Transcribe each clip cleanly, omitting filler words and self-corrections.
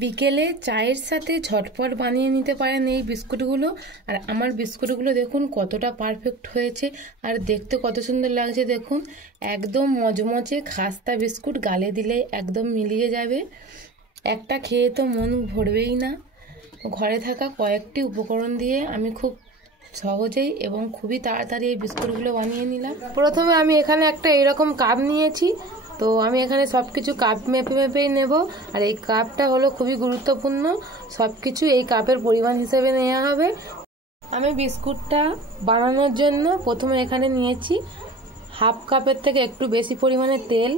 বিকেলে চায়ের সাথে ঝটপট বানিয়ে নিতে পারেন এই বিস্কুটগুলো। আর আমার বিস্কুটগুলো দেখুন কতটা পারফেক্ট হয়েছে, আর দেখতে কত সুন্দর লাগছে দেখুন। একদম মজমজে খাস্তা বিস্কুট, গালে দিলে একদম মিলিয়ে যাবে। একটা খেয়ে তো মন ভরবেই না। ঘরে থাকা কয়েকটি উপকরণ দিয়ে আমি খুব সহজেই এবং খুবই তাড়াতাড়ি এই বিস্কুটগুলো বানিয়ে নিলাম। প্রথমে আমি এখানে একটা এরকম কাপ নিয়েছি, তো আমি এখানে সব কিছু কাপ মেপে মেপেই নেব। আর এই কাপটা হলো খুবই গুরুত্বপূর্ণ, সব কিছু এই কাপের পরিমাণ হিসেবে নেওয়া হবে। আমি বিস্কুটটা বানানোর জন্য প্রথমে এখানে নিয়েছি হাফ কাপের থেকে একটু বেশি পরিমাণে তেল।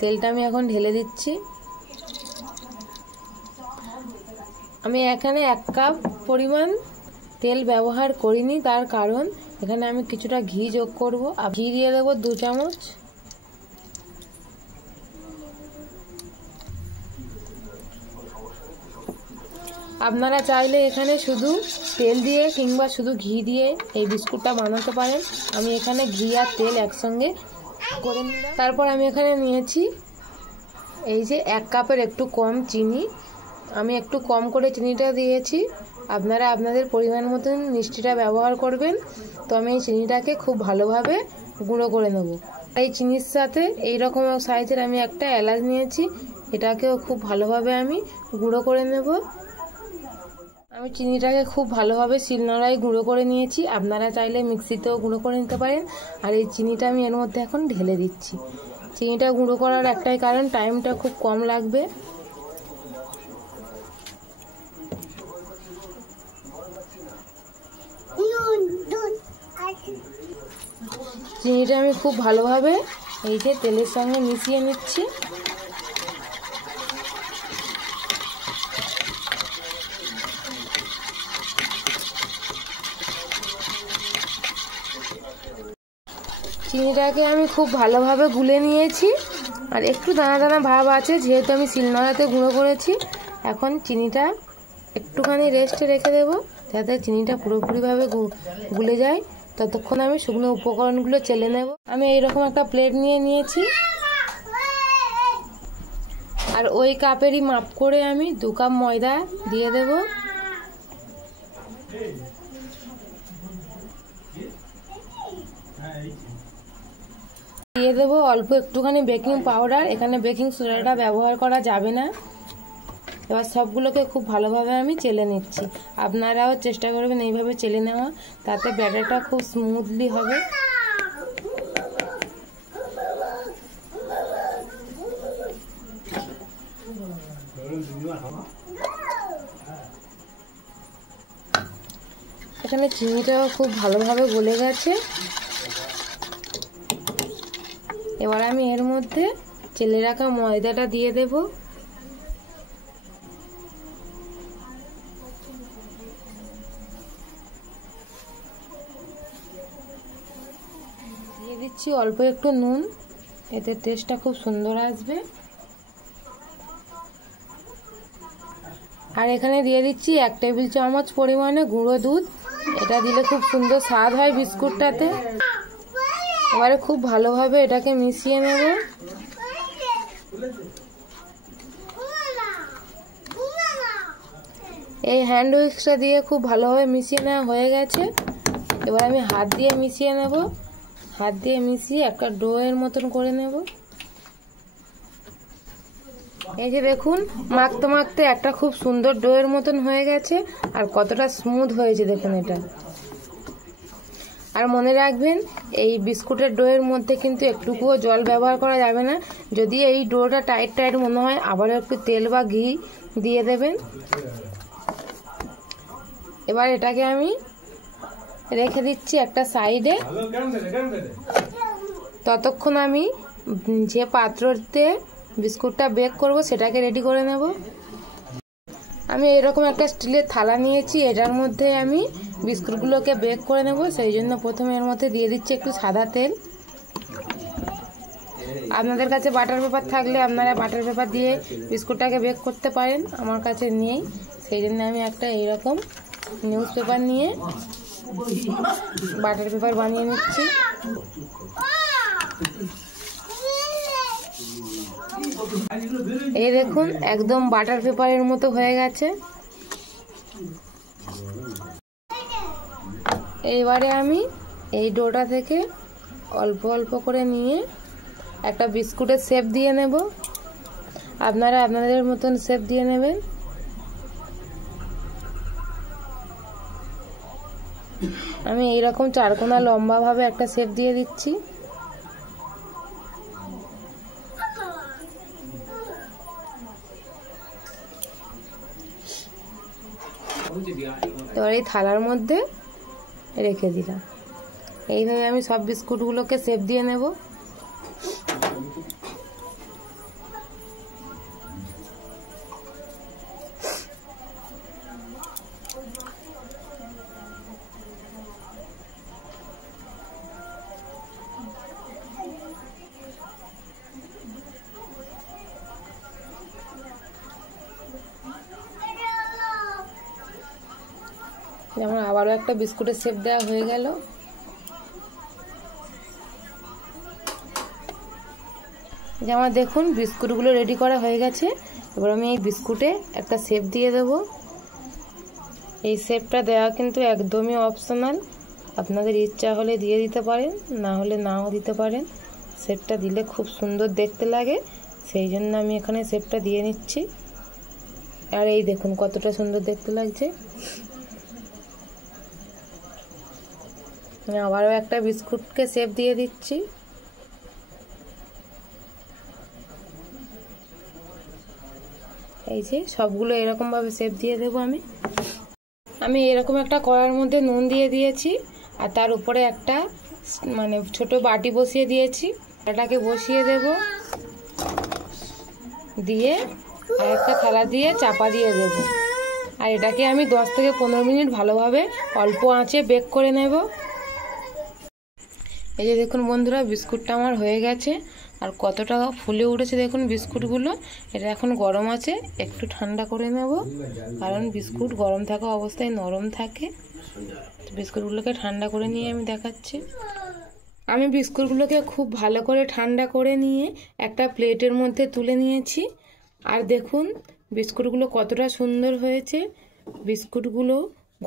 তেলটা আমি এখন ঢেলে দিচ্ছি। আমি এখানে 1 কাপ পরিমাণ তেল ব্যবহার করিনি, তার কারণ এখানে আমি কিছুটা ঘি যোগ করব। আর ঘি দিয়ে দেবো 2 চামচ। আপনারা চাইলে এখানে শুধু তেল দিয়ে কিংবা শুধু ঘি দিয়ে এই বিস্কুটটা বানাতে পারেন। আমি এখানে ঘি আর তেল একসঙ্গে করে নিলাম। তারপর আমি এখানে নিয়েছি এই যে 1 কাপের একটু কম চিনি। আমি একটু কম করে চিনিটা দিয়েছি, আপনারা আপনাদের পরিমাণ মতন মিষ্টিটা ব্যবহার করবেন। তো আমি এই চিনিটাকে খুব ভালোভাবে গুঁড়ো করে নেব। এই চিনির সাথে এইরকম সাইজের আমি একটা এলাচ নিয়েছি, এটাকেও খুব ভালোভাবে আমি গুঁড়ো করে নেব। আমি চিনিটাকে খুব ভালোভাবে শিলনোড়ায় গুঁড়ো করে নিয়েছি, আপনারা চাইলে মিক্সিতেও গুঁড়ো করে নিতে পারেন। আর এই চিনিটা আমি এর মধ্যে এখন ঢেলে দিচ্ছি। চিনিটা গুঁড়ো করার একটাই কারণ, টাইমটা খুব কম লাগবে। চিনিটা আমি খুব ভালোভাবে এই যে তেলের সঙ্গে মিশিয়ে নিচ্ছি। চিনিটাকে আমি খুব ভালোভাবে গুলে নিয়েছি, আর একটু দানা দানা ভাব আছে যেহেতু আমি শিলনোড়াতে গুঁড়ো করেছি। এখন চিনিটা একটুখানি রেস্টে রেখে দেব যাতে চিনিটা পুরোপুরিভাবে গুলে যায়। ততক্ষণ আমি শুকনো উপকরণগুলো চেলে নেব। আমি এইরকম একটা প্লেট নিয়ে নিয়েছি, আর ওই কাপেরই মাপ করে আমি 2 কাপ ময়দা দিয়ে দেব। দিয়ে দেবো অল্প একটুখানি বেকিং পাউডার। এখানে বেকিং সোডাটা ব্যবহার করা যাবে না। এবার সবগুলোকে খুব ভালোভাবে আমি চেলে নিচ্ছি। আপনারাও চেষ্টা করবেন এইভাবে চেলে নেওয়া, তাতে ব্যাটারটা খুব স্মুথলি হবে। এখানে চিনিটাও খুব ভালোভাবে গলে গেছে। এবার আমি এর মধ্যে চেলে রাখা ময়দাটা দিয়ে দেব। দিয়ে দিচ্ছি অল্প একটু নুন, এতে টেস্টটা খুব সুন্দর আসবে। আর এখানে দিয়ে দিচ্ছি 1 টেবিল চামচ পরিমাণে গুঁড়ো দুধ। এটা দিলে খুব সুন্দর স্বাদ হয় বিস্কুটটাতে। এবারে খুব ভালোভাবে এটাকে মিশিয়ে নেব। এই হ্যান্ড উইক্সটা দিয়ে খুব ভালোভাবে মিশিয়ে নেওয়া হয়ে গেছে। এবার আমি হাত দিয়ে মিশিয়ে নেব। হাত দিয়ে মিশিয়ে একটা ডো এর মতন করে নেব। এই যে দেখুন মাখতে মাখতে একটা খুব সুন্দর ডো এর মতন হয়ে গেছে, আর কতটা স্মুথ হয়েছে দেখুন এটা। আর মনে রাখবেন এই বিস্কুটের ডোয়ের মধ্যে কিন্তু একটুকুও জল ব্যবহার করা যাবে না। যদি এই ডোটা টাইট টাইট মনে হয় আবারও একটু তেল বা ঘি দিয়ে দেবেন। এবার এটাকে আমি রেখে দিচ্ছি একটা সাইডে। ততক্ষণ আমি যে পাত্রতে বিস্কুটটা বেক করব সেটাকে রেডি করে নেব। আমি এরকম একটা স্টিলের থালা নিয়েছি, এটার মধ্যে আমি বিস্কুটগুলোকে বেক করে নেব। সেই জন্য প্রথমে এর মধ্যে দিয়ে দিচ্ছি একটু সাদা তেল। আপনাদের কাছে বাটার পেপার থাকলে আপনারা বাটার পেপার দিয়ে বিস্কুটটাকে বেক করতে পারেন, আমার কাছে নেই। সেই জন্য আমি একটা এইরকম নিউজ পেপার নিয়ে বাটার পেপার বানিয়ে নিচ্ছি। এই দেখুন একদম বাটার পেপারের মতো হয়ে গেছে। এইবারে আমি এই ডোটা থেকে অল্প অল্প করে নিয়ে একটা বিস্কুটের শেপ দিয়ে নেব। আপনারা আপনাদের মতন শেপ দিয়ে নেবেন। আমি এইরকম চারকোনা লম্বাভাবে একটা শেপ দিয়ে দিচ্ছি। এবার এই থালার মধ্যে রেখে দিলাম। এইভাবে আমি সব বিস্কুটগুলোকে শেপ দিয়ে নেব। যেমন আবারও একটা বিস্কুটের শেপ দেওয়া হয়ে গেল। যেমন দেখুন বিস্কুটগুলো রেডি করা হয়ে গেছে। এবার আমি এই বিস্কুটে একটা শেপ দিয়ে দেব। এই শেপটা দেওয়া কিন্তু একদমই অপশনাল, আপনাদের ইচ্ছা হলে দিয়ে দিতে পারেন, না হলে নাও দিতে পারেন। শেপটা দিলে খুব সুন্দর দেখতে লাগে, সেই জন্য আমি এখানে শেপটা দিয়ে নিচ্ছি। আর এই দেখুন কতটা সুন্দর দেখতে লাগছে। আবারও একটা বিস্কুটকে শেপ দিয়ে দিচ্ছি। এই যে সবগুলো এরকম ভাবে শেপ দিয়ে দেবো। আমি এরকম একটা কড়াইয়ের মধ্যে নুন দিয়ে দিয়েছি, আর তার উপরে একটা ছোট বাটি বসিয়ে দিয়েছি। এটাকে বসিয়ে দেব, দিয়ে আর একটা থালা দিয়ে চাপা দিয়ে দেব। আর এটাকে আমি 10 থেকে 15 মিনিট ভালোভাবে অল্প আঁচে বেক করে নেব। এই যে দেখুন বন্ধুরা, বিস্কুটটা আমার হয়ে গেছে। আর কতটা ফুলে উঠেছে দেখুন বিস্কুটগুলো। এটা এখন গরম আছে, একটু ঠান্ডা করে নেব, কারণ বিস্কুট গরম থাকা অবস্থায় নরম থাকে। বিস্কুটগুলোকে ঠান্ডা করে নিয়ে আমি দেখাচ্ছি। আমি বিস্কুটগুলোকে খুব ভালো করে ঠান্ডা করে নিয়ে একটা প্লেটের মধ্যে তুলে নিয়েছি। আর দেখুন বিস্কুটগুলো কতটা সুন্দর হয়েছে। বিস্কুটগুলো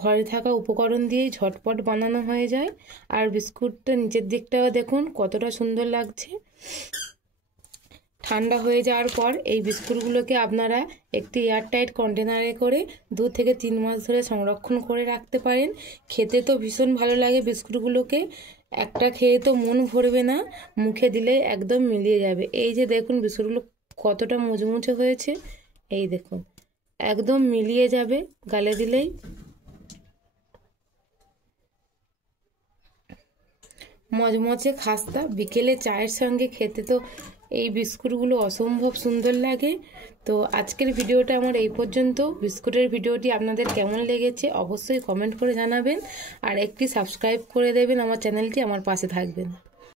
ঘরে থাকা উপকরণ দিয়েই ঝটপট বানানো হয়ে যায়। আর বিস্কুটটা নিচের দিকটাও দেখুন কতটা সুন্দর লাগছে। ঠান্ডা হয়ে যাওয়ার পর এই বিস্কুটগুলোকে আপনারা একটি এয়ারটাইট কন্টেনারে করে 2 থেকে 3 মাস ধরে সংরক্ষণ করে রাখতে পারেন। খেতে তো ভীষণ ভালো লাগে বিস্কুটগুলোকে, একটা খেয়ে তো মন ভরবে না, মুখে দিলে একদম মিলিয়ে যাবে। এই যে দেখুন বিস্কুটগুলো কতটা মুচমুচে হয়েছে, এই দেখুন একদম মিলিয়ে যাবে গালে দিলেই। মচমচে খাস্তা বিকেলে চায়ের সঙ্গে খেতে তো এই বিস্কুটগুলো অসম্ভব সুন্দর লাগে। তো আজকের ভিডিওটা আমার এই পর্যন্ত। বিস্কুটের ভিডিওটি আপনাদের কেমন লেগেছে অবশ্যই কমেন্ট করে জানাবেন, আর একটি সাবস্ক্রাইব করে দেবেন আমার চ্যানেলটি, আমার পাশে থাকবেন।